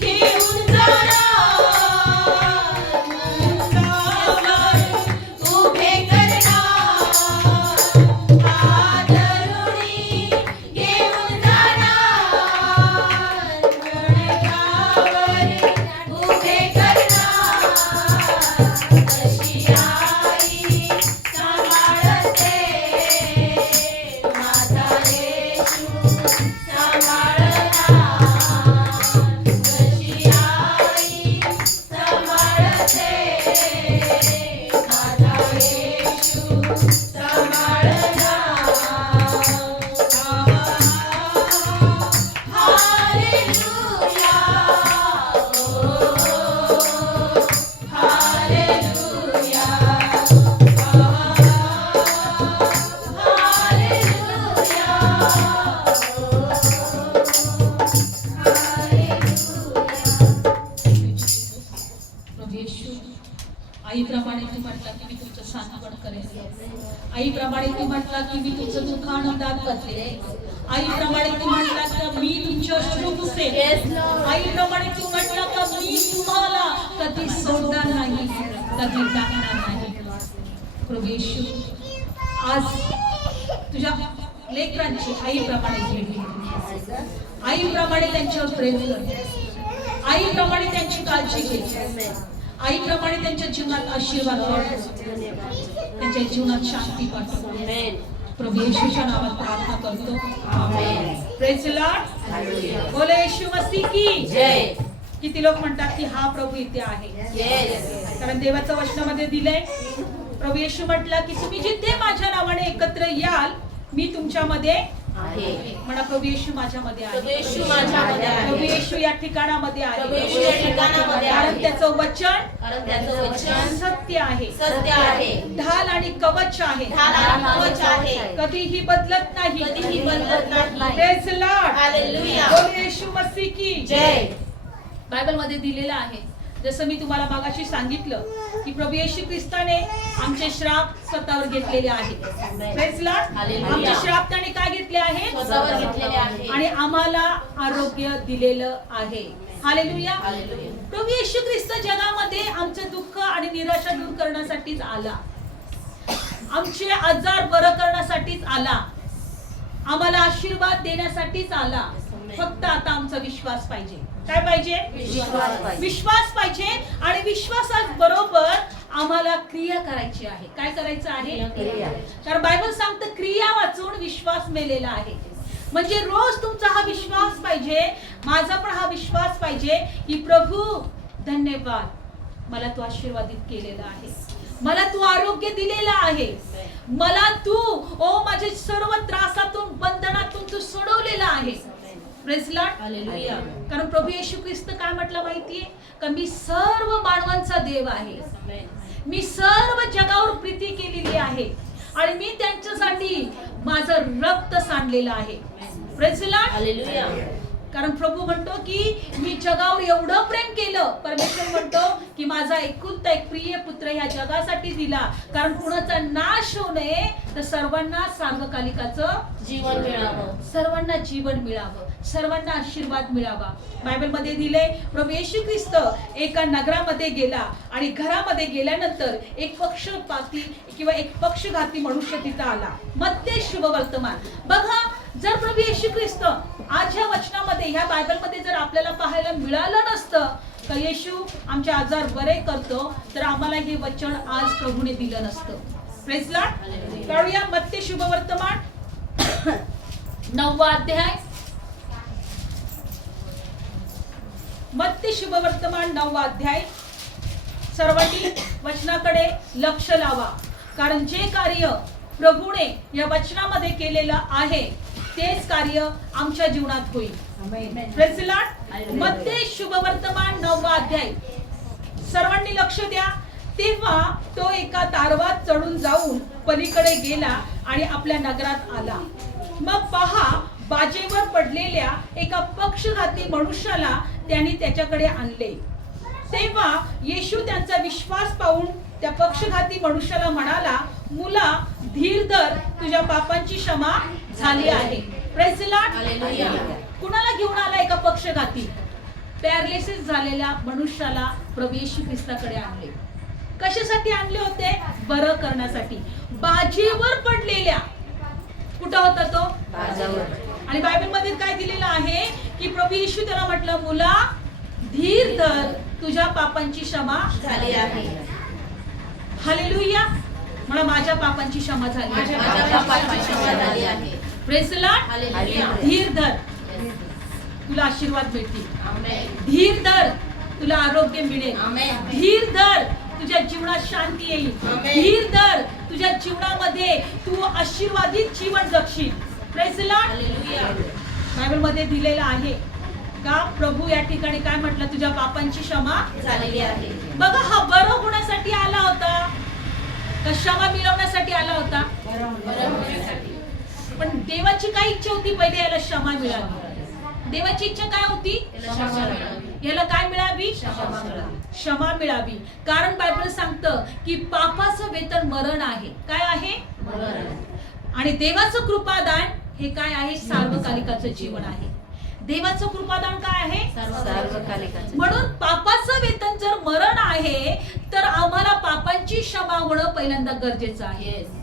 घेऊन जाणार उभे करणार आदरुणी घेऊन जाणार गडावर उभे करणार कशी आई सांभाळते माझा येशू सांभाळणार कशी आई सांभाळते माझा येशू सांभाळणार हालेलुया हालेलुया प्रभू येशू, आईप्रमाणे तू म्हटला की मी तुमचं सांत्वन करेन. आईप्रमाणे तू म्हटला की मी तुमचं दुःख आनंदात बदलेन. आईप्रमाणे तू म्हटला की मी तुमचे अश्रू पुसेन. आईप्रमाणे तू म्हटला की मी तुम्हाला कधी सोडणार नाही, कधी टाकणार नाही. प्रभू येशू, आज तुझ्या लेकरांची आईप्रमाणे भेट घे. आईप्रमाणे त्यांच्यावर प्रेम कर. आईप्रमाणे त्यांची काळजी घे. आईप्रमाणे त्यांच्या जीवनात आशीर्वाद पाठव. त्यांच्या जीवनात शांती पाठव. प्रभू येशूच्या नावात प्रार्थना करतो. आमेन. Praise the lord. बोले येशू मसीह की जय. किती लोक म्हणतात की हा प्रभू इथे आहे? कारण देवाच्या वचनामध्ये दिलंय, प्रभू येशू म्हटला की तुम्ही जिथे माझ्या नावाने एकत्र याल मी तुमच्यामध्ये आहे. म्हणा प्रभू येशू माझ्यामध्ये आहे. प्रभू येशू माझ्यामध्ये आहे. प्रभू येशू या ठिकाणामध्ये आहे. प्रभू येशू या ठिकाणामध्ये आहे. कारण त्याचं वचन सत्य आहे. सत्य आहे. ढाल आणि कवच आहे. ढाल आणि कवच आहे. कधीही बदलत नाही. कधीही बदलत नाही. Praise the lord. हालेलुया. बोल येशू मसीह की जय. बायबल मध्ये दिलेलं आहे, जसं मी तुम्हाला मागाशी सांगितलं की प्रभू येशू ख्रिस्ताने आमचे श्राप स्वतःवर घेतलेले आहेत. Praise the Lord. आमचे श्राप त्याने काय घेतले आहेत? स्वतःवर घेतलेले आहेत. आणि आम्हाला आरोग्य दिलेलं आहे. हालेलुया. प्रभू येशू ख्रिस्त जगामध्ये आमचं दुःख आणि निराशा दूर करण्यासाठीच आला. आमचे आजार बरं करण्यासाठीच आला. आम्हाला आशीर्वाद देण्यासाठीच आला. फक्त आता आमचा विश्वास पाहिजे. काय पाहिजे? विश्वास पाहिजे. आणि विश्वासात बरोबर आम्हाला क्रिया करायची आहे. काय करायचं आहे? कारण बायबल सांगतं क्रिया वाचून विश्वास मेलेला आहे. म्हणजे रोज तुमचा हा विश्वास पाहिजे, माझा पण हा विश्वास पाहिजे की प्रभू धन्यवाद, मला तू आशीर्वादित केलेला आहे, मला तू आरोग्य दिलेला आहे, मला तू माझे सर्व त्रासातून बंधनातून तू सोडवलेला आहे. Praise the lord. हालेलुया. कारण प्रभू येशू ख्रिस्त काय म्हटलं माहितीये का? मी सर्व मानवांचा देव आहे. मी सर्व जगावर प्रीती केलेली आहे आणि मी त्यांच्यासाठी माझं रक्त सांडलेलं आहे. Praise the lord. हालेलुया. कारण प्रभू म्हणतो की मी जगावर एवढं प्रेम केलं. परमेश्वर म्हणतो की माझा एकुलता एक प्रिय पुत्र या जगासाठी दिला, कारण कुणाचा नाश होऊ नये तर सर्वांना सार्वकालिकाचं जीवन मिळावं, सर्वांना जीवन मिळावं, सर्वांना आशीर्वाद मिळावा. बायबल मध्ये दिले प्रभू येशू ख्रिस्त एका नगरामध्ये गेला आणि घरामध्ये गेल्यानंतर एक पक्षपाती किंवा एक पक्षघाती मनुष्य तिथं आला. मत्ते शुभ वर्तमान. बघा, जर प्रभू येशू ख्रिस्त आज ह्या वचनामध्ये ह्या बायबलमध्ये जर आपल्याला पाहायला मिळालं नसतं का येशू आमचे आजार बरे करतो, तर आम्हाला हे वचन आज प्रभूने दिलं नसतं. Praise the Lord. काढूया मत्ते शुभ वर्तमान 9वा अध्याय. मत्ते शुभ वर्तमान 9वा अध्याय. सर्वांनी वचनाकडे लक्ष लावा, कारण जे कार्य प्रभूने या वचनामध्ये केलेलं आहे तेच कार्य आमच्या जीवनात होईल. Praise the Lord. मत्ते शुभ वर्तमान 9वा अध्याय. सर्वांनी लक्ष द्या. तेव्हा तो एका तारवात चढून जाऊन पलीकडे गेला आणि आपल्या नगरात आला. मग पहा, बाजेवर पडलेल्या एका पक्षघाती मनुष्याला त्यांनी त्याच्याकडे आणले. तेव्हा येशू त्यांचा विश्वास पाहून त्या पक्षघाती मनुष्याला म्हणाला, मुला, धीर धर, तुझ्या पापांची क्षमा झाली आहे. Praise the lord. हालेलुया. कुणाला घेऊन आला? एका पक्षघाती. पॅरालिसिस झालेल्या मनुष्याला प्रभू येशू ख्रिस्ताकडे आणले. कशासाठी आणले होते? बरं करण्यासाठी. बाजीवर पडलेल्या, कुठं होता तो? आणि बायबल मध्ये काय दिलेलं आहे की प्रभू येशू त्याला म्हटलं, मुला धीर धर, तुझ्या पापांची क्षमा झाली आहे. हालेलुया. मला माझ्या पापांची क्षमा झाली माझ्या पापाची क्षमा झाली आहे. Praise the lord. हालेलुया. धीर धर, तुला आशीर्वाद मिळतील. आमेन. धीर धर, तुला आरोग्य मिळेल. आमेन. धीर धर, तुझ्या जीवनात शांती येईल. आमेन. धीर धर, तुझ्या जीवनामध्ये तू आशीर्वादित जीवन जगशील. Praise the lord. Hallelujah. Bible मध्ये दिलेलं आहे का प्रभू या ठिकाणी काय म्हटलं? तुझ्या पापांची क्षमा झालेली आहे. बघा, हा बरं होण्यासाठी आला होता का क्षमा मिळवण्यासाठी आला होता? बरं होण्यासाठी. पण देवाची काय इच्छा होती? पहिले याला क्षमा मिळावी. देवाची इच्छा काय होती? क्षमा मिळावी. याला काय मिळावी? क्षमा मिळावी. क्षमा मिळावी. कारण बायबल सांगतं की पापाचं वेतन मरण आहे. काय आहे? मरण. आणि देवाचं कृपादान हे काय आहे? सार्वकालिकाचं जीवन आहे. देवाचं कृपादान काय आहे? सार्वकालिकाचं. म्हणून पापाचं वेतन जर मरण आहे तर आम्हाला पापांची क्षमा होणं पहिल्यांदा गरजेचं आहे. Yes.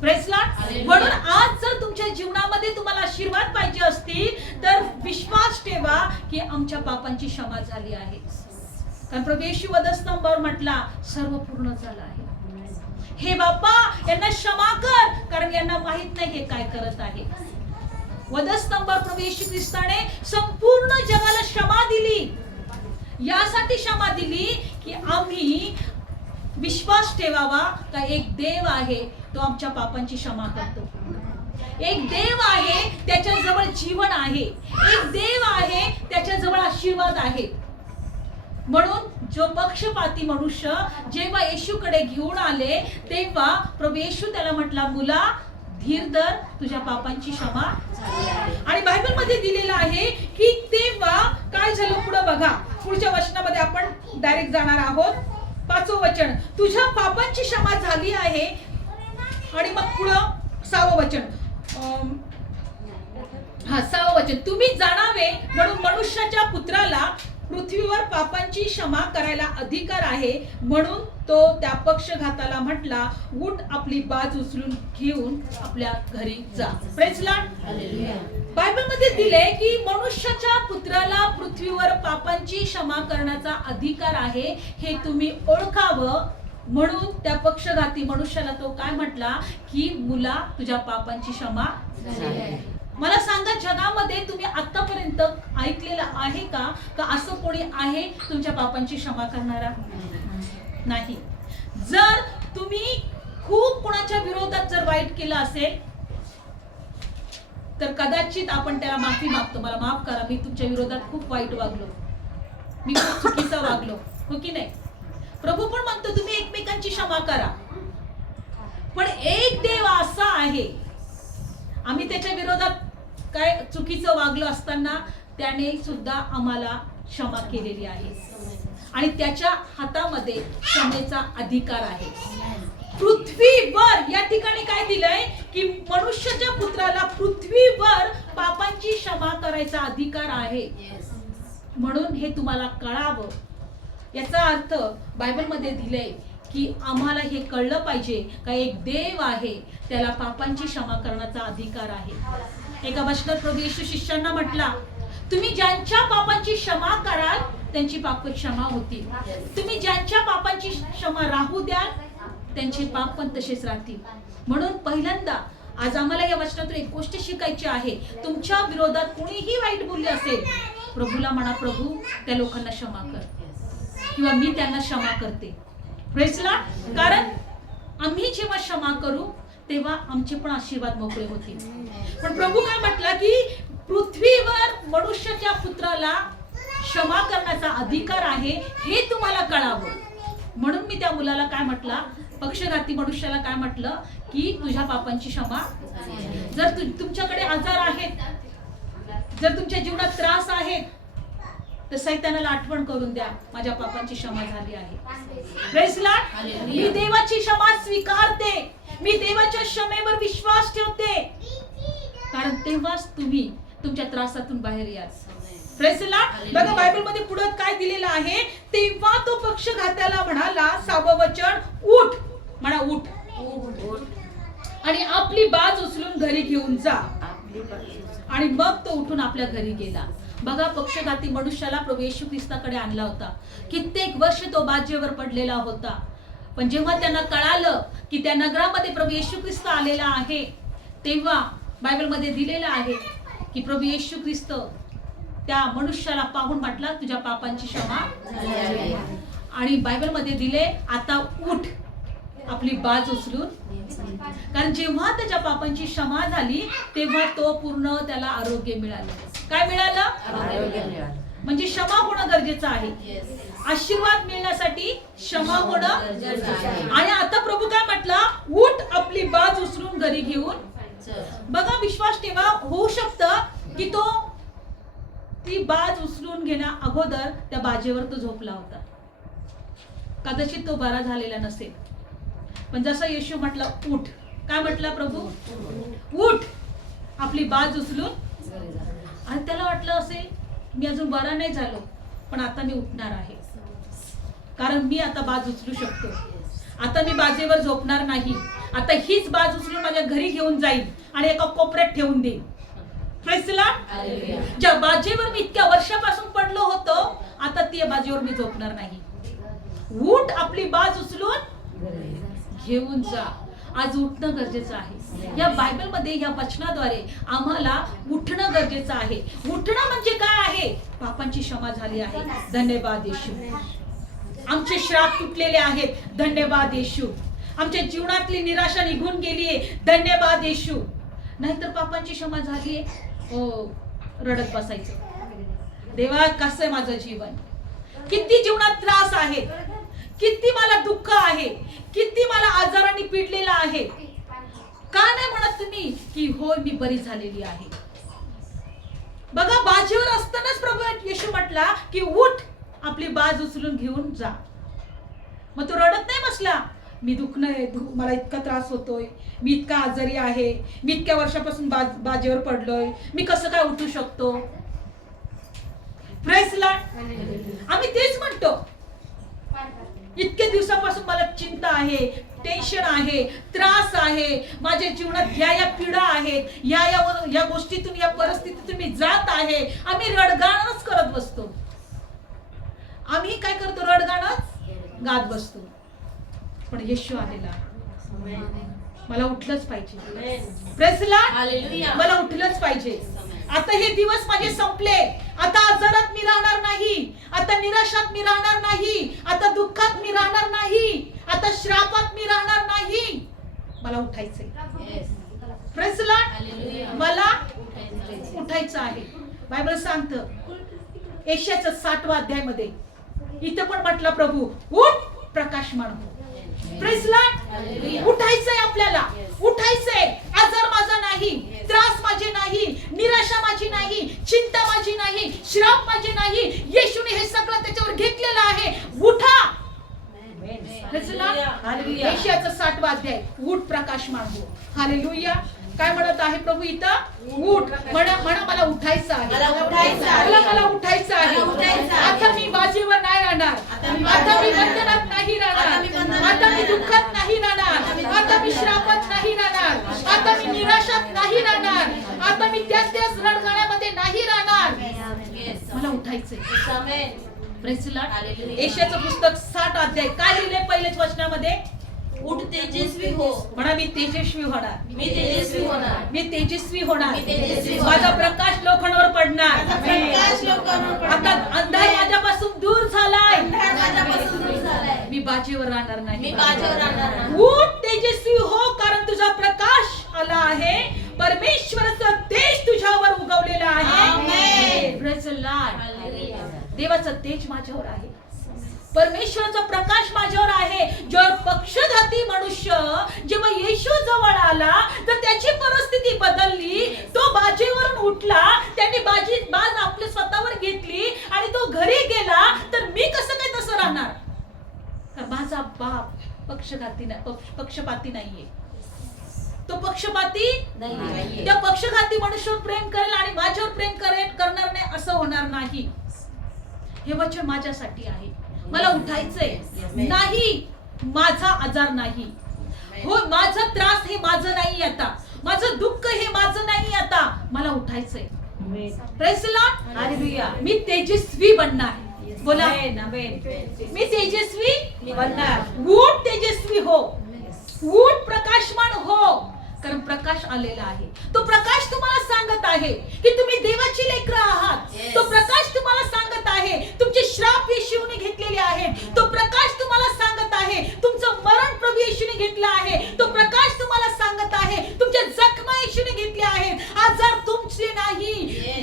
Praise Lord. हालेलुया. म्हणून आज जर तुमच्या जीवनामध्ये तुम्हाला आशीर्वाद पाहिजे असतील तर विश्वास ठेवा की आमच्या पापांची क्षमा झाली आहे. कारण प्रभू येशू वधस्तंभावर म्हटला, सर्व पूर्ण झालं आहे. हे बाप्पा, यांना क्षमा कर, कारण यांना माहित नाही हे काय करत आहे. वधस्तंभावर प्रभू येशू ख्रिस्ताने संपूर्ण जगाला क्षमा दिली. यासाठी क्षमा दिली की आम्ही विश्वास ठेवावा का एक देव आहे, तो आमच्या पापांची क्षमा करतो. एक देव आहे, त्याच्या जवळ जीवन आहे. एक देव आहे, त्याच्या जवळ आशीर्वाद आहे. म्हणून जो पक्षपाती मनुष्य जेव्हा येशूकडे घेऊन आले तेव्हा प्रभू येशू त्याला म्हटला, मुला धीर धर, तुझ्या पापांची क्षमा झाली आहे. आणि बायबल मध्ये दिलेलं आहे की तेव्हा काय झालं पुढे बघा. पुढच्या वचनामध्ये आपण डायरेक्ट जाणार आहोत. 5वं वचन, तुझ्या पापांची क्षमा झाली आहे. आणि मग पुढं 6वं वचन, 6वं वचन, तुम्ही जाणावे म्हणून मनुष्याच्या पुत्राला पृथ्वीवर पापांची क्षमा करायला अधिकार आहे. म्हणून तो त्या पक्षघाताला म्हटला, उठ, आपली बाज उचलून घेऊन आपल्या घरी जा. Praise Lord. हालेलुया. बायबल मध्ये दिले की मनुष्याच्या पुत्राला पृथ्वीवर पापांची क्षमा करण्याचा अधिकार आहे, हे तुम्ही ओळखावं. म्हणून त्या पक्षघाती मनुष्याला तो काय म्हटला की मुला तुझ्या पापांची क्षमा झाली आहे. मला सांगा, जगामध्ये तुम्ही आतापर्यंत ऐकलेलं आहे का का असं कोणी आहे तुमच्या पापांची क्षमा करणारा? नाही. जर तुम्ही खूप कोणाच्या विरोधात जर वाईट केलं असेल तर कदाचित आपण त्याला माफी मागतो, मला माफ करा, मी तुमच्या विरोधात खूप वाईट वागलो, मी खूप चुकीचं वागलो, हो की नाही? प्रभू पण म्हणतो तुम्ही एकमेकांची क्षमा करा. पण एक देव असा आहे, आम्ही त्याच्या विरोधात काय चुकीचं वागलो असताना त्याने सुद्धा आम्हाला क्षमा केलेली आहे आणि त्याच्या हातामध्ये क्षमेचा अधिकार आहे. पृथ्वीवर या ठिकाणी काय दिलंय की मनुष्याच्या पुत्राला पृथ्वीवर पापांची क्षमा करायचा अधिकार आहे. Yes. म्हणून हे तुम्हाला कळावं. याचा अर्थ बायबल मध्ये दिलंय की आम्हाला हे कळलं पाहिजे का एक देव आहे, त्याला पापांची क्षमा करण्याचा अधिकार आहे. एका वचनात प्रभू येशू शिष्यांना म्हटला, तुम्ही ज्यांच्या पापांची क्षमा कराल त्यांची पाप क्षमा होतील. तुम्ही ज्यांच्या पापांची क्षमा राहू द्याल त्यांचे पाप पण तसेच राहतील. म्हणून पहिल्यांदा आज आम्हाला या वचनातून एक गोष्ट शिकायची आहे. तुमच्या विरोधात कोणीही वाईट बोलले असेल, प्रभूला म्हणा, प्रभू त्या लोकांना क्षमा कर किंवा मी त्यांना क्षमा करते. Praise Lord. कारण आम्ही जेव्हा क्षमा करू तेव्हा आमचे पण आशीर्वाद मोकळे होतील. पण प्रभू काय म्हटला की पृथ्वीवर मनुष्याच्या पुत्राला क्षमा करण्याचा अधिकार आहे, हे तुम्हाला कळावं. म्हणून मी त्या मुलाला काय म्हटला, पक्षघाती मनुष्याला काय म्हटलं की तुझ्या पापांची क्षमा. जर तुमच्याकडे आजार आहेत, जर तुमच्या जीवनात त्रास आहेत तर सैतानाला आठवण करून द्या, माझ्या पापांची क्षमा झाली आहे. Praise Lord. मी देवाची क्षमा स्वीकारते, मी देवाच्या क्षमेवर विश्वास ठेवते, कारण तेव्हाच तुम्ही तुमच्या त्रासातून बाहेर याल. Praise the Lord. बघा बायबल मध्ये पुढे काय दिलेलं आहे, तेव्हा तो पक्षघात्याला म्हणाला, 6वं वचन, उठ, म्हणा उठ, आणि आपली बाज उचलून घरी घेऊन जा. आणि मग तो उठून आपल्या घरी गेला. बघा पक्षघाती मनुष्याला प्रभू येशू ख्रिस्ताकडे आणला होता. कित्येक वर्ष तो बाजेवर पडलेला होता. पण जेव्हा त्यांना कळालं की त्या नगरामध्ये प्रभू येशू ख्रिस्त आलेला आहे, तेव्हा बायबलमध्ये दिलेलं आहे की प्रभू येशू ख्रिस्त त्या मनुष्याला पाहून म्हटला, तुझ्या पापांची क्षमा झाली. आणि बायबलमध्ये दिले, आता उठ, आपली बाज उचलून. कारण जेव्हा त्याच्या पापांची क्षमा झाली तेव्हा तो पूर्ण त्याला आरोग्य मिळालं. काय मिळालं? आरोग्य मिळालं. म्हणजे क्षमा होणं गरजेचं आहे. आशीर्वाद मिळण्यासाठी क्षमा होणं गरजेचं आहे. आणि आता प्रभू काय म्हटला, उठ, आपली बाज उचलून घरी घेऊन. बघा विश्वास ठेवा, होऊ शकतं की तो ती बाज उचलून घेण्या अगोदर त्या बाजेवर तो झोपला होता. कदाचित तो बरा झालेला नसेल. पण जसं येशू म्हटलं उठ, काय म्हटलं प्रभू, उठ, आपली बाज उचलून. आणि त्याला वाटलं असेल, मी अजून बरा नाही झालो, पण आता मी उठणार आहे, कारण मी आता बाज उचलू शकतो. आता मी बाजेवर झोपणार नाही. आता हीच बाज उचलून माझ्या घरी घेऊन जाईल आणि एका कोपऱ्यात ठेवून देईन. Praise the Lord. ज्या बाजेवर मी इतक्या वर्षापासून पडलो होतो, आता ती बाजेवर मी झोपणार नाही. उठ, आपली बाज उचलून घेऊन जा. आज उठणं गरजेचं आहे. या बायबल मध्ये या वचनाद्वारे आम्हाला उठणं गरजेचं आहे. उठणं म्हणजे काय आहे? पापांची क्षमा झाली आहे, धन्यवाद येशू. आमचे श्राप तुटलेले आहेत, धन्यवाद येशू. आमच्या जीवनातली निराशा निघून गेली आहे, धन्यवाद येशू. नाहीतर पापांची क्षमा झाली आहे, ओ रडत बसायचं, देवा कसं आहे माझं जीवन, किती जीवनात त्रास आहे, किती मला दुःख आहे, किती मला आजाराने पीडलेला आहे. का नाही म्हणत तुम्ही की होय मी बरी झालेली आहे? बघा बाजेवर असतानाच प्रभू येशू म्हटला की उठ, आपली बाज उचलून घेऊन जा. मग तो रडत नाही बसला, मी मला इतका त्रास होतोय, मी इतका आजारी आहे, मी इतक्या वर्षापासून बाजेवर पडलोय, मी कसं काय उठू शकतो? Praise the Lord. आम्ही तेच म्हणतो, इतके दिवसापासून मला चिंता आहे, टेन्शन आहे, त्रास आहे, माझ्या जीवनात या पीडा आहेत, या गोष्टीतून, या परिस्थितीतून मी जात आहे. आम्ही रडगाणच करत बसतो. आम्ही काय करतो? रडगाणच गात बसतो. पण येशू आलेला, मला उठलंच पाहिजे. Praise the Lord. मला उठलंच पाहिजे. आता हे दिवस माझे संपले. आता आजारात मी राहणार नाही, आता निराशात मी राहणार नाही, आता दुःखात मी राहणार नाही, आता श्रापात मी राहणार नाही. मला उठायचंय. Praise the Lord. मला उठायचं आहे. बायबल सांगतं यशाच्या 60व्या अध्यायामध्ये, इथं पण म्हटलं प्रभू उठ, प्रकाशमान हो. Praise the Lord. उठायचंय आपल्याला, उठायचंय. आजार माझा नाही, त्रास माझे नाही, निराशा माझी नाही, चिंता माझी नाही, श्राप माझे नाही. येशूने हे सगळं त्याच्यावर घेतलेलं आहे. उठा. Praise the Lord. यशाचा 60वा अध्याय, उठ प्रकाशमान हो. हालेलुया. काय म्हणत आहे प्रभू इथं? उठ. म्हणा मला उठायचं आहे, मला उठायचं आहे. आता मी बाजीवर नाही राहणार, आता मी बंधनात नाही राहणार, आता मी दुःखात नाही राहणार, आता मी श्रापात नाही राहणार, आता मी निराशात नाही राहणार, आता मी त्याच रडगाण्यामध्ये नाही राहणार. मला उठायचंय. Praise the Lord. यशाचं पुस्तक 60 अध्याय काय लिहिले पहिल्याच वचनामध्ये? उठ तेजस्वी हो. म्हणा मी तेजस्वी होणार, मी तेजस्वी होणार, मी तेजस्वी होणार, मी तेजस्वी होणार. माझा प्रकाश लोकांवर पडणार. प्रकाश लोकांवर पडणार. आता अंधार माझ्यापासून दूर झालाय, अंधार माझ्यापासून दूर झालाय. मी बाजेवर राहणार नाही, मी बाजेवर राहणार नाही. उठ तेजस्वी हो, कारण तुझा प्रकाश आला आहे, परमेश्वराचा तेज तुझ्यावर उगवलेला आहे. Amen. Praise the lord. Hallelujah. देवाचं तेज माझ्यावर आहे, परमेश्वराचा प्रकाश माझ्यावर आहे. जर पक्षघाती मनुष्य जेव्हा येशू जवळ आला तर त्याची परिस्थिती बदलली. तो बाजेवरून उठला, त्याने बाज आपल्या स्वतःवर घेतली आणि तो घरी गेला. तर मी कसं काय तसं राहणार? कारण माझा बाप पक्षपाती नाहीये. तो पक्षपाती नाही. त्या पक्षपाती मनुष्यावर प्रेम करेल आणि माझ्यावर प्रेम करणार नाही असं होणार नाही. हे वचन माझ्यासाठी आहे. मला उठायचंय. नाही, माझा आजार नाही. हो, माझा त्रास हे माझं नाही आता. माझं दुःख हे माझं नाही आता. मला उठायचंय. Praise the lord. हालेलुया. मी तेजस्वी बनणार. बोला, आमेन, आमेन. मी तेजस्वी बनणार. उठ तेजस्वी हो. उठ प्रकाशमान हो. कारण प्रकाश आलेला आहे. तो प्रकाश तुम्हाला सांगत आहे की तुम्ही देवाची लेकरं आहात. तो प्रकाश तुम्हाला सांगत आहे तुमचे श्राप येशूने घेतलेले आहेत. तो प्रकाश तुम्हाला सांगत आहे तुमचं मरण प्रभू येशूने घेतलं आहे. तो प्रकाश तुम्हाला सांगत आहे तुमच्या जखमा येशूने घेतल्या आहेत. आजार तुमचे नाही,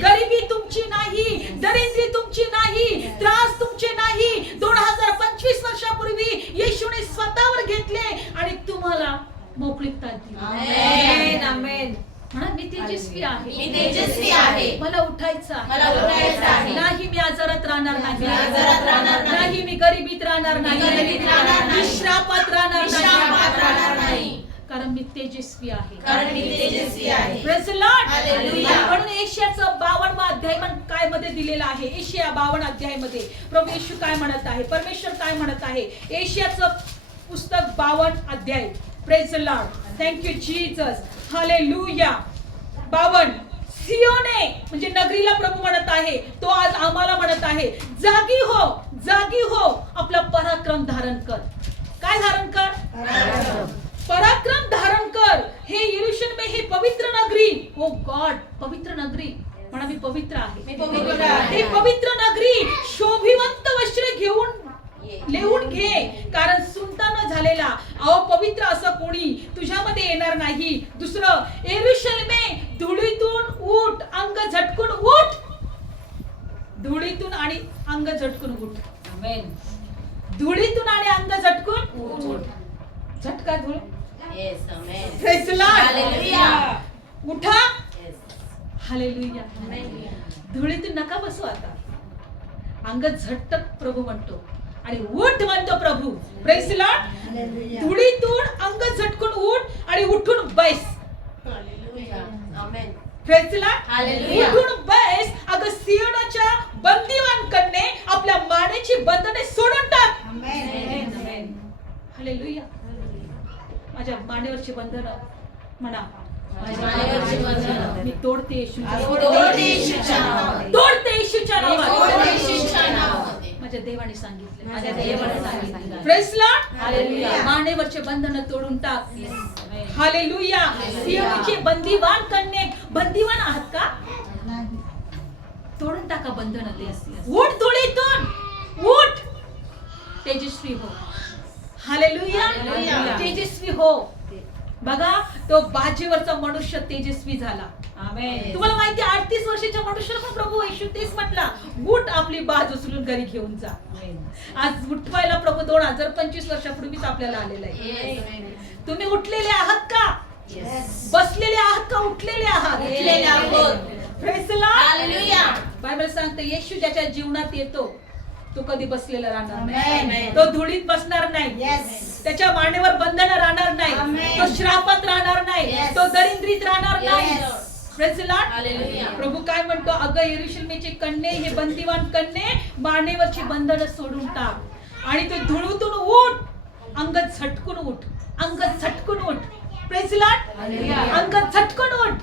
गरिबी तुमची नाही, दरिद्री तुमची नाही, त्रास तुमचे नाही. 2025 वर्षापूर्वी येशूने स्वतःवर घेतले आणि तुम्हाला मोकळीकता दिली. आमेन, आमेन. म्हणा, मी तेजस्वी आहे. मी तेजस्वी आहे. मला उठायचं आहे. मला उठायचं आहे. नाही, मी आजारात राहणार नाही. मी आजारात राहणार नाही. नाही, मी गरिबीत राहणार नाही. मी गरिबीत राहणार नाही. मी श्रापात राहणार मी श्रापात राहणार नाही. कारण मी तेजस्वी आहे. कारण मी तेजस्वी आहे. Praise the Lord. हालेलुया. म्हणून एशियाचं 52 अध्याय काय मध्ये दिलेला आहे. एशिया 52 अध्यायामध्ये प्रभू येशू काय म्हणत आहे, परमेश्वर काय म्हणत आहे. एशियाचं पुस्तक 52 अध्याय. Praise the Lord. Thank you Jesus. Hallelujah. 52. सियोने म्हणजे नगरीला प्रभू म्हणत आहे. तो आज आम्हाला म्हणत आहे, जागी हो, जागी हो, आपला पराक्रम धारण कर. काय धारण कर? पराक्रम धारण कर. हे यरूशलेम, हे पवित्र नगरी. ओ गॉड, पवित्र नगरी. म्हणा, मी पवित्र आहे. मी पवित्र आहे. हे पवित्र नगरी शोभिवंत वस्त्र घेऊन लिहून घे, कारण सुलतान झालेला पवित्र असं कोणी तुझ्यामध्ये येणार नाही. दुसरं, यरूशलेमे, धुळीतून उठ, अंग झटकून उठ. धुळीतून आणि अंग झटकून उठ. आमेन. धुळीतून आणि अंग झटकून उठ. झटका धूळ. Yes, amen. Praise the Lord. Hallelujah. उठा. Yes. हालेलुया. धुळीतून नका बसू आता. अंग झटक प्रभू म्हणतो आणि उठ म्हणतो प्रभू. Praise the lord. धुळीतून अंग झटकून उठ आणि उठून बैस. Hallelujah. Amen. Praise the lord. Hallelujah. उठून बैस. अगं सियोनाच्या बंदीवान कन्ये, आपल्या मानेची बंधने सोडून टाक. आमेन, आमेन. हालेलुया. माझ्या मानेवरची बंधन म्हणा, माझ्या मानेवरची बंधनं मी तोडते येशूच्या तोडते येशूच्या नावामध्ये. तोडते येशूच्या तोडते नावामध्ये. येशूच्या नावामध्ये. माझ्या देवाने सांगितलं. माझ्या देवाने सांगितलं. Praise the lord. हालेलुया. मानेवरचे बंधन तोडून टाक. आमेन. हालेलुया. सियोनचे बंदीवान कन्ये, बंदीवान आहात का? तोडून टाका बंधन ते. उठ धुळीतून, उठ. तेजस्वी हो. हालेलुया. हालेलुया. तेजस्वी हो. बघा, तो बाजेवरचा मनुष्य तेजस्वी झाला. आमेन. तुम्हाला माहिती, 38 वर्षाच्या मनुष्याला पण प्रभू येशू तेच म्हटला, उठ, आपली बाज उचलून घरी घेऊन जा. आमेन. आज उठवायला प्रभू 2025 वर्षापूर्वीच आपल्याला आलेला आहे. Yes, amen. तुम्ही उठलेले आहात का? Yes. बसलेले आहात का? उठलेले आहात? उठलेले आहोत. Praise the Lord. Hallelujah. Bible सांगते, येशू ज्याच्या जीवनात येतो तो कधी बसलेला राहणार Amen. नाही. तो धुळीत बसणार नाही. त्याच्या मानेवर बंधन राहणार नाही. Amen. तो श्रापात राहणार नाही. Yes. तो दरिद्रीत राहणार नाही. Yes. Praise the Lord. Hallelujah. प्रभू काय म्हणतो, अगं यरूशलेमेचे कन्ये, हे बंदीवान कन्ये, मानेवरची बंधन सोडून टाक आणि ते धुळीतून उठ. अंग झटकून उठ. अंग झटकून उठ. Praise the Lord. Hallelujah. अंग झटकून उठ.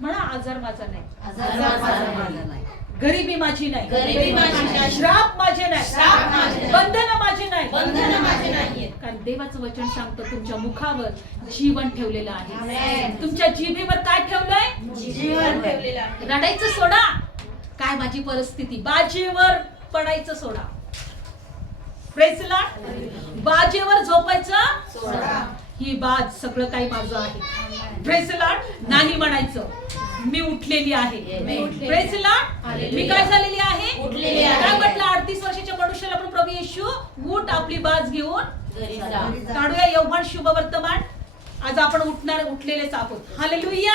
म्हणा, आजार माझा नाही, आजार माझा नाही. गरिबी माझी नाही, गरिबी माझी नाही. श्राप माझे नाही, श्राप माझे नाही. बंधन माझे नाही. बंधनं माझी नाहीयेत. कारण देवाचं वचन सांगतं, तुमच्या मुखावर जीवन ठेवलेलं आहे. Amen. तुमच्या जिभेवर काय ठेवलंय? जीवन ठेवलेलं आहे. रडायचं सोडा. काय माझी परिस्थिती? बाजेवर पडायचं सोडा. Praise the lord. बाजेवर झोपायचं सोडा. ही बाज सगळं काही माझं आहे. Praise the lord. नाही म्हणायचं, मी उठलेली आहे. मी उठलेली. Praise the lord. हालेलुया. मी काय झालेली आहे? उठलेली आहे. काय म्हटलं 38 वर्षाच्या मनुष्याला पण प्रभू येशू, उठ, आपली बाज घेऊन घरी जा. काढूया यौवन शुभ वर्तमान. आज आपण उठलेलेच आहोत. हालेलुया.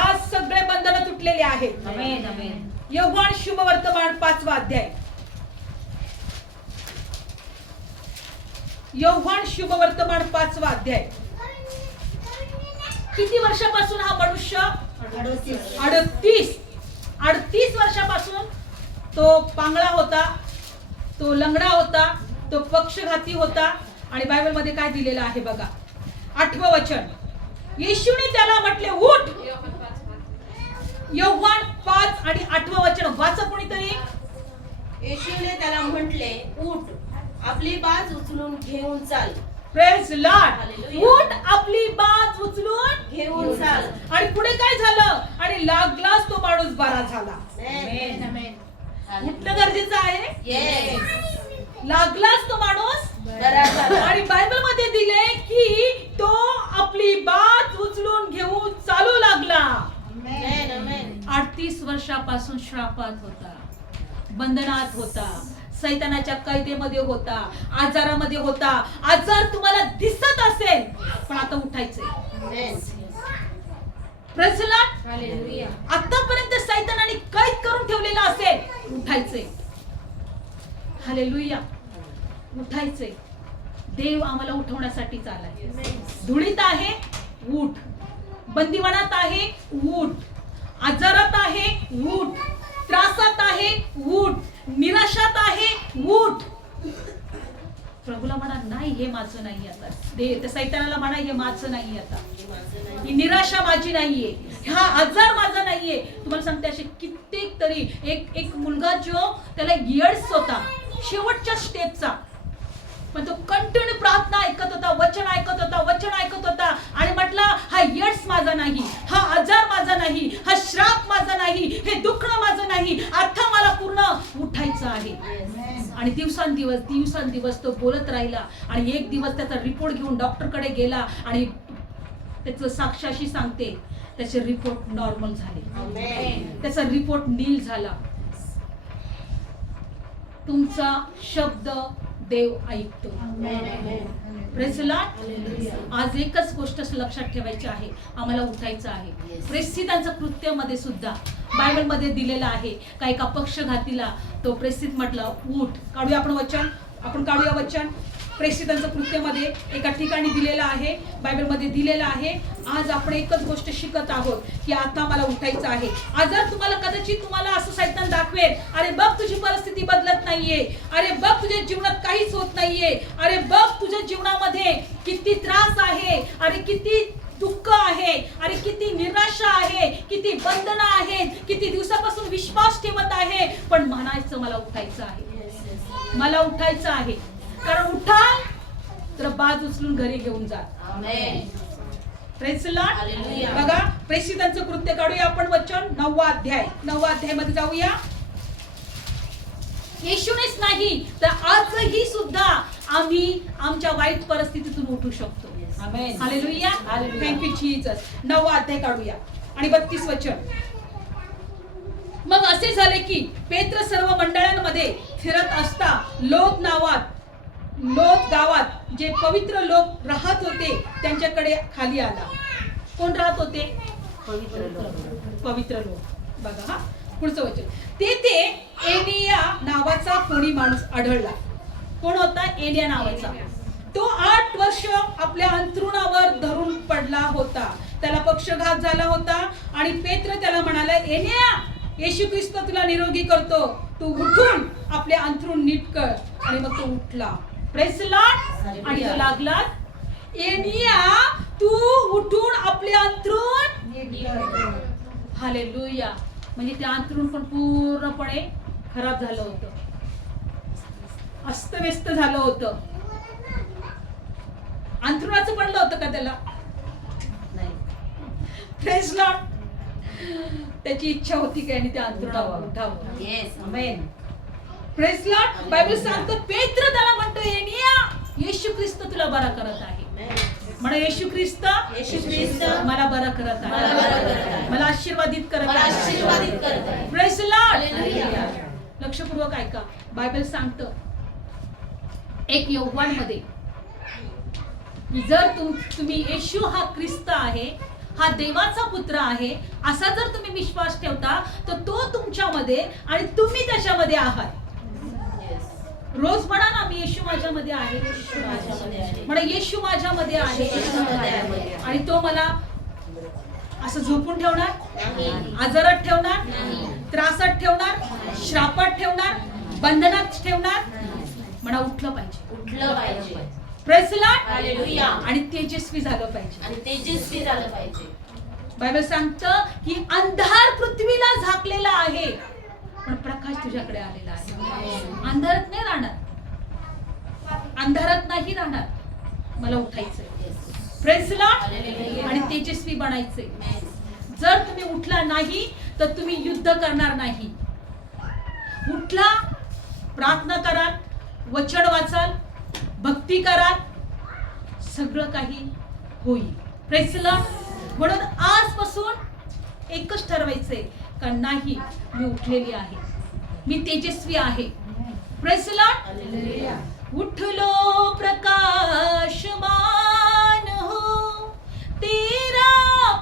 आज सगळे बंधन तुटलेले आहेत. आमेन, आमेन. यौवन शुभ वर्तमान 5वा अध्याय. यौवन शुभ वर्तमान 5वा अध्याय. किती वर्षापासून हा मनुष्य 38 वर्षापासून तो पांगळा होता, तो लंगडा होता, तो पक्षघाती होता. आणि बायबल मध्ये काय दिलेलं आहे बघा, 8वं वचन. येशूने त्याला म्हटले उठ. योहान 5 आणि 8वं वचन वाचा कोणीतरी. येशूने त्याला म्हटले उठ, आपली बाज उचलून घेऊन चाल. Praise Lord. हालेलुया. उठ, आपली बाज उचलून घेऊन चाल. आणि पुढे काय झालं, आणि लागलाच तो माणूस बरा झाला. आमेन. उठणं गरजेचं आहे. येस. लागलाच तो माणूस बरा झाला. आणि बायबल मध्ये दिले की तो आपली बात उचलून घेऊन चालू लागला. आमेन, आमेन. 38 वर्षापासून श्रापात होता, बंधनात होता, सैतानाच्या कैदेमध्ये होता, आजारामध्ये होता. आजार तुम्हाला दिसत असेल पण आता उठायचंय. Yes. Praise the lord. Hallelujah. आतापर्यंत सैतानाने कैद करून ठेवलेलं असेल, उठायचंय. हालेलुया. उठायचंय. देव आम्हाला उठवण्यासाठी आलाय. धुळीत आहे, उठ. बंदिवानात आहे, उठ. आजारात आहे, उठ. त्रासात आहे, उठ. निराशात आहे, उठ. प्रभूला म्हणा नाही, हे माझं नाही आता. त्या सैतानाला म्हणा हे माझं नाही आता. ही निराशा माझी नाहीये, हा आजार माझा नाहीये. तुम्हाला सांगते असे कित्येक तरी एक मुलगा जो त्याला एड्स होता शेवटच्या स्टेपचा, पण तो कंटिन्यू प्रार्थना ऐकत होता, वचन ऐकत होता आणि म्हटला हा एड्स माझा नाही, हा आजार माझा नाही, हा श्राप माझा नाही, हे दुखणं माझं नाही, आता मला पूर्ण उठायचं आहे. आणि दिवसांदिवस तो बोलत राहिला. आणि एक दिवस त्याचा रिपोर्ट घेऊन डॉक्टरकडे गेला आणि त्याचं साक्षाशी सांगते त्याचे रिपोर्ट नॉर्मल झाले. आमेन. त्याचा रिपोर्ट नील झाला. तुमचा शब्द देव ऐकतो. Praise the lord. हालेलुया. आज एकच गोष्ट लक्षात ठेवायची आहे, आम्हाला उठायचं आहे. प्रेषितांच्या कृत्यामध्ये सुद्धा बायबल मध्ये दिलेलं आहे का एका पक्षघातीला तो प्रेषित म्हटलं उठ. काढूया आपण वचन. प्रेषितांच्या कृत्यामध्ये एका ठिकाणी दिलेलं आहे, बायबल मध्ये दिलेलं आहे. आज आपण एकच गोष्ट शिकत आहोत की आता मला उठायचं आहे. आजार तुम्हाला असं सैतान दाखवेल, अरे बघ तुझी परिस्थिती बदलत नाहीये, अरे बघ तुझ्या जीवनात काहीच होत नाहीये, अरे बघ तुझ्या जीवनामध्ये किती त्रास आहे, अरे किती दुःख आहे, अरे किती निराशा आहे, किती बंधनं आहेत, किती दिवसापासून विश्वास ठेवत आहे. पण म्हणायचं मला उठायचं आहे, मला उठायचं आहे. कारण उठाल तर बाज उचलून घरी घेऊन जा. Amen. Praise the lord. Hallelujah. बघा प्रेषितांचं कृत्य काढूया आपण वचन 9वा अध्याय मध्ये जाऊया. येशूनेच नाही तर आजही सुद्धा आम्ही आमच्या वाईट परिस्थितीतून उठू शकतो. Amen. Hallelujah. Hallelujah. Thank you Jesus. 9वा अध्याय काढूया आणि 32 वचन. मग असे झाले की पेत्र सर्व मंडळांमध्ये फिरत असता लोद गावात जे पवित्र लोक राहत होते त्यांच्याकडे खाली आला. कोण राहत होते? पवित्र लोक. बघा हा पुढचं वचन. तेथे एलिया नावाचा कोणी माणूस आढळला. कोण होता? एलिया नावाचा. तो 8 वर्ष आपल्या अंथरुणावर धरून पडला होता. त्याला पक्षघात झाला होता. आणि पेत्र त्याला म्हणाला, एलिया, येशू ख्रिस्त तुला निरोगी करतो, तू उठून आपले अंथरूण नीट कर. आणि मग तो उठला. Praise the Lord. आणि तो लागला, एलिया तू उठून आपले अंथरूण नीट कर. हालेलुया. म्हणजे ते अंथरूण पण पूर्णपणे खराब झालं होतं, अस्तव्यस्त झालं होतं. अंथरुणाचं पडलं होतं का त्याला? Praise the lord. त्याची इच्छा होती की आणि त्या अंथरुणावर उठावं. Yes. Amen. Praise the lord. Bible सांगतो पेत्र त्याला म्हणतो, एलिया येशू ख्रिस्त तुला बरा करत आहे. म्हणा येशू ख्रिस्त मला बरा करत मला बरा करत आहे. मला आशीर्वादित करत मला आशीर्वादित करत आहे. Praise the lord. हालेलुया. लक्षपूर्वक ऐका. बायबल सांगतं एक योहान मध्ये जर तुम्ही येशू हा ख्रिस्त आहे, हा देवाचा पुत्र आहे, असा जर तुम्ही विश्वास ठेवता तर तो तुमच्यामध्ये आणि तुम्ही त्याच्यामध्ये आहात. रोज म्हणा ना, मी येशू माझ्यामध्ये आहे, माझ्यामध्ये आहे. म्हणा येशू माझ्यामध्ये आहे येशू माझ्यामध्ये आहे. आणि तो मला असं झोपून ठेवणार, नाही. आजारात ठेवणार, नाही. त्रासात ठेवणार, श्रापात ठेवणार, बंधनात ठेवणार. म्हणा उठलं पाहिजे, उठलं पाहिजे. Praise the lord. हालेलुया. आणि तेजस्वी झालं पाहिजे. आणि तेजस्वी झालं पाहिजे. बायबल सांगतं की अंधार पृथ्वीला झाकलेला आहे पण प्रकाश तुझ्याकडे आलेला आहे. अंधारात नाही राहणार, अंधारात नाही राहणार. मला उठायचंय, प्रेज द लॉर्ड, आणि तेजस्वी बनायचंय. जर तुम्ही उठला नाही तर तुम्ही युद्ध करणार नाही. उठला, प्रार्थना कराल, वचन वाचाल, भक्ती कराल, सगळं काही होईल. Praise the Lord. म्हणून आजपासून एकच ठरवायचंय का नाही, मी उठलेली आहे, मी तेजस्वी आहे. Praise the Lord. उठलो प्रकाशमान हो, तेरा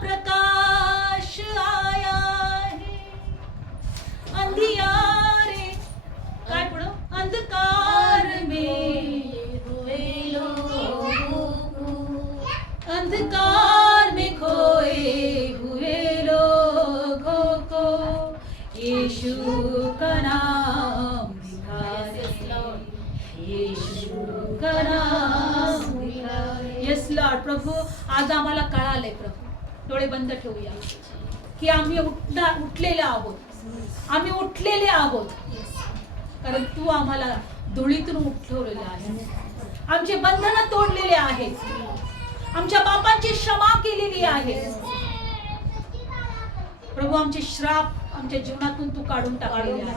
प्रकाश आया है. अंधियारे काय पुढं, अंधकार में अंधकार में खोए हुए लोगों को यीशु का नाम दिखाए, यीशु का नाम दिखाए. Yes Lord. प्रभू आज आम्हाला कळालंय प्रभू, डोळे बंद ठेवूया की आम्ही उठलेले आहोत, आम्ही उठलेले आहोत कारण तू आम्हाला धुळीतून उठवलेलं आहे. आमचे बंधन तोडलेले आहेत, आमच्या पापांची क्षमा केलेली आहे प्रभू. आमचे श्राप आमच्या जीवनातून तू काढून टाकलेले आहे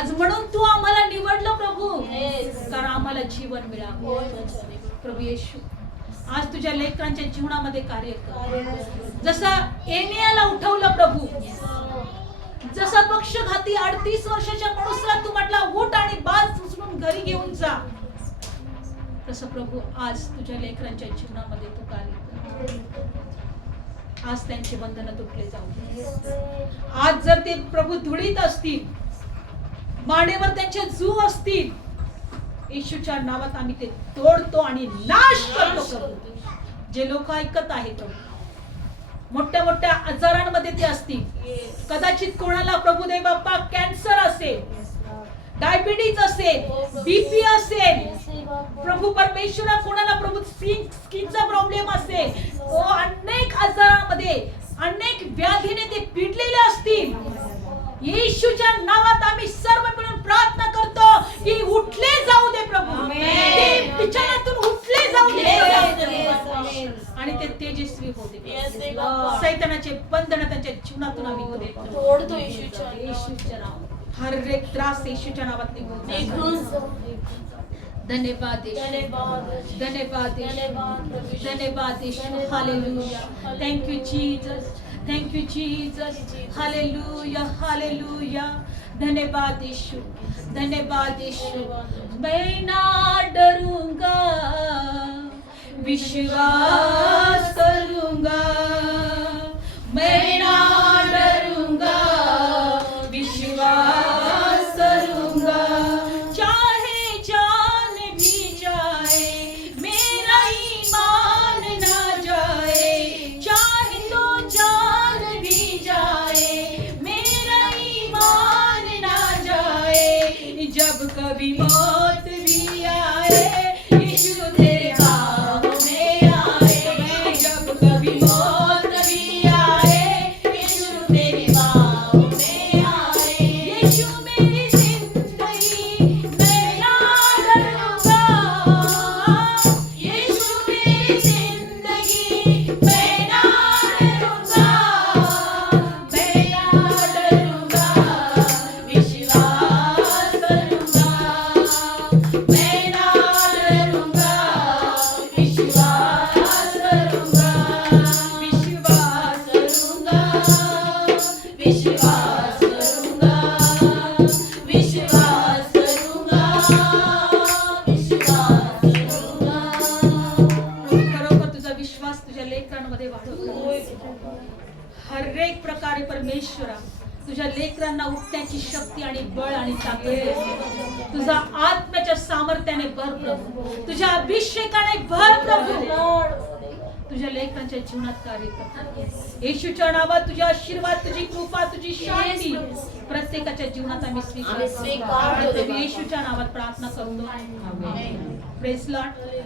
आज. म्हणून तू आम्हाला निवडलं प्रभू, कारण आम्हाला जीवन मिळावं. प्रभू येशू आज तुझ्या लेकरांच्या जीवनामध्ये कार्य कर. जसं एनियाला उठवलं प्रभू, जसा पक्षघाती 38 वर्षाच्या माणूसला तू म्हटला उठ आणि बाज उचलून घरी घेऊन जा, तसं प्रभू आज तुझ्या लेकरांच्या जीवनामध्ये तू कार्य कर. आज त्यांचे बंधन तुटले जाऊ. आज जर ते प्रभू धुळीत असतील, मानेवर त्यांचे जू असतील, येशूच्या नावात आम्ही ते तोडतो आणि नाश करतो प्रभू. जे लोक ऐकत आहेत मोठ्या मोठ्या आजारांमध्ये ते असतील, कदाचित कोणाला प्रभू देव बाप्पा कॅन्सर असेल, डायबिटीज असेल, बीपी असेल, प्रभू परमेश्वरा कोणाला प्रभू स्किनचा प्रॉब्लेम असेल, अनेक आजारांमध्ये अनेक व्याधीने ते पीडलेले असतील. येशूच्या नावात आम्ही सर्व मिळून प्रार्थना करतो की उठले जाऊ दे प्रभू, ते बिछाण्यातून उठले जाऊ दे आणि ते तेजस्वी होऊ दे. सैतानाचे बंधन त्यांच्या जीवनातून आम्ही तोडतो येशूच्या नावात. हर एक त्रास येशूच्या नावात निघून. धन्यवाद धन्यवाद धन्यवाद Yeshu. Hallelujah. Thank you Jesus, thank you Jesus. Hallelujah hallelujah. धन्यवाद येशू, धन्यवाद येशू. मैं ना डरूंगा, विश्वास करूंगा. मैं ना डरूंगा, विश्वास करूंगा. चाहे जान भी जाए, मेरा ईमान ना जाए. चाहे तो जान भी जाए, मेरा ईमान ना जाए. जब कभी मौत भी आए, यीशु तेरे बाहों में आए. जब कभी मौत भी आए, यीशु तेरे बाहों में आए. यीशु मेरी जिंदगी मैं ना डरूंगा. यीशु मेरी जिंदगी मैं ना डरूंगा. मैं ना डरूंगा, विश्वास करूंगा. मैं ना डरूंगा, विश्वास करूंगा. विश्वास करूंगा, विश्वास करूंगा. विश्वास करूंगा, विश्वास करूंगा. खरोखर तुझा विश्वास तुझ्या लेकरांमध्ये वाढव. हर एक प्रकारे परमेश्वरा तुझ्या लेकरांना उठण्याची शक्ती आणि बळ आणि ताकद दे. तुझा आत्म्याच्या सामर्थ्याने भर प्रभू, तुझ्या अभिषेकाने भर प्रभू. तुझ्या लेकरांच्या जीवनात कार्य कर. येशूच्या नावात तुझे आशीर्वाद, तुझी कृपा, तुझी शांती प्रत्येकाच्या जीवनात आम्ही स्वीकारतो. येशूच्या नावात प्रार्थना करतो. Praise Lord.